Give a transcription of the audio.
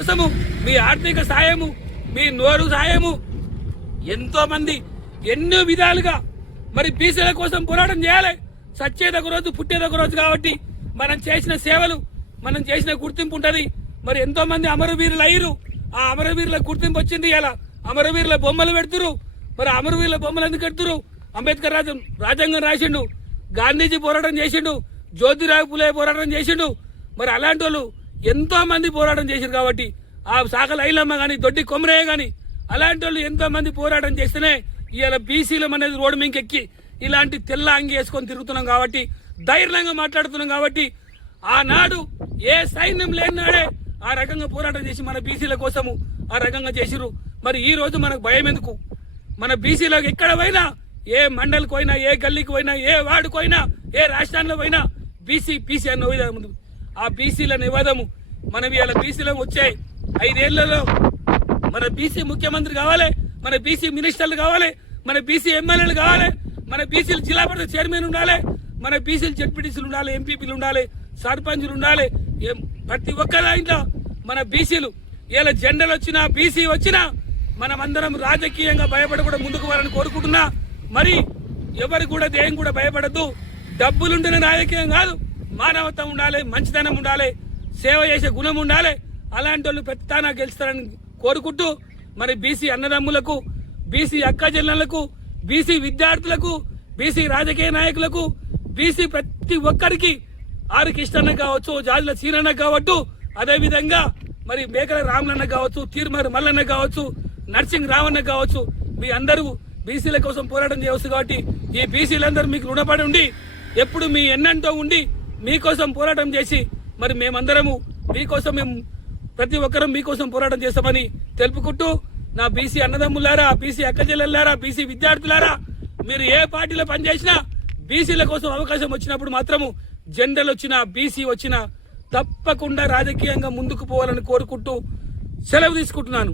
కోసము మీ ఆర్థిక సాయము మీ నోరు సాయము. ఎంతో మంది ఎన్నో విధాలుగా మరి బీసీల కోసం పోరాటం చేయాలి. సచ్చేది ఒక రోజు పుట్టేదొక రోజు కాబట్టి మనం చేసిన సేవలు మనం చేసిన గుర్తింపు ఉంటుంది. మరి ఎంతో మంది అమరవీరులు అయ్యారు ఆ అమరవీరుల గుర్తింపు వచ్చింది ఇలా అమరవీరుల బొమ్మలు పెడుతురు మరి అమరవీరుల బొమ్మలు ఎందుకు పెడుతురు అంబేద్కర్ రాజు రాజ్యాంగం రాసిండు. గాంధీజీ పోరాటం చేసిండు. జ్యోతిరావు పులే పోరాటం చేసిండు. మరి అలాంటి వాళ్ళు ఎంతో మంది పోరాటం చేశారు కాబట్టి ఆ శాఖల ఐలమ్మ కానీ దొడ్డి కొమరయ్య కానీ అలాంటి వాళ్ళు ఎంతో మంది పోరాటం చేస్తేనే ఇవాళ బీసీలం అనేది రోడ్డు మీదకి ఇలాంటి తెల్ల అంగి వేసుకొని తిరుగుతున్నాం కాబట్టి ధైర్యంగా మాట్లాడుతున్నాం కాబట్టి ఆనాడు ఏ సైన్యం లేనాడే ఆ రకంగా పోరాటం చేసి మన బీసీల కోసము ఆ రకంగా చేసిరు మరి ఈ రోజు మనకు భయం ఎందుకు? మన బీసీలకు ఎక్కడ పోయినా ఏ మండలికి పోయినా ఏ గల్లీకి పోయినా ఏ వార్డుకు పోయినా ఏ రాష్ట్రాల్లో పోయినా బీసీ బీసీ అన్న ఆ బీసీల నివాదము మనం ఇవాళ బీసీలో వచ్చాయి ఐదేళ్ళలో మన బీసీ ముఖ్యమంత్రి కావాలి మన బీసీ మినిస్టర్లు కావాలి మన బీసీ ఎమ్మెల్యేలు కావాలి మన బీసీలు జిల్లా పరిషత్ చైర్మన్ ఉండాలి మన బీసీలు జడ్పీటీసీలు ఉండాలి ఎంపీపీలు ఉండాలి సర్పంచులు ఉండాలి ఏం- ప్రతి ఒక్క దాంట్లో మన బీసీలు ఇలా జెండలు వచ్చినా బీసీ వచ్చినా మనమందరం రాజకీయంగా భయపడకుండా ముందుకు వారని కోరుకుంటున్నా. మరి ఎవరు కూడా దేయం కూడా భయపడద్దు. డబ్బులుంటేనే రాజకీయం కాదు మానవత్వం ఉండాలి మంచితనం ఉండాలి. సేవ చేసే గుణం ఉండాలి. అలాంటి వాళ్ళు ప్రతితానా గెలుస్తారని కోరుకుంటూ మరి బీసీ అన్నదమ్ములకు బీసీ అక్క బీసీ విద్యార్థులకు బీసీ రాజకీయ నాయకులకు బీసీ ప్రతి ఒక్కరికి ఆరు కిష్టన్న కావచ్చు జాజుల సీనన్న కావచ్చు అదేవిధంగా మరి మేకల రాములన్న కావచ్చు తీర్మారి మల్లన్న కావచ్చు నర్సింగ్ రావన్న కావచ్చు మీ అందరూ బీసీల కోసం పోరాటం చేయవచ్చు కాబట్టి ఈ బీసీలందరూ మీకు రుణపడి ఉండి ఎప్పుడు మీ ఎన్నంతో ఉండి మీకోసం పోరాటం చేసి మరి మేమందరము మీకోసం మేము ప్రతి ఒక్కరూ మీకోసం పోరాటం చేస్తామని తెలుపుకుంటూ నా బీసీ అన్నదమ్ములారా బీసీ అక్కచెల్లెల్లారా బీసీ విద్యార్థులారా మీరు ఏ పార్టీలో పనిచేసినా బీసీల కోసం అవకాశం వచ్చినప్పుడు మాత్రము జనరల్ వచ్చినా బీసీ వచ్చినా తప్పకుండా రాజకీయంగా ముందుకు పోవాలని కోరుకుంటూ సెలవు తీసుకుంటున్నాను.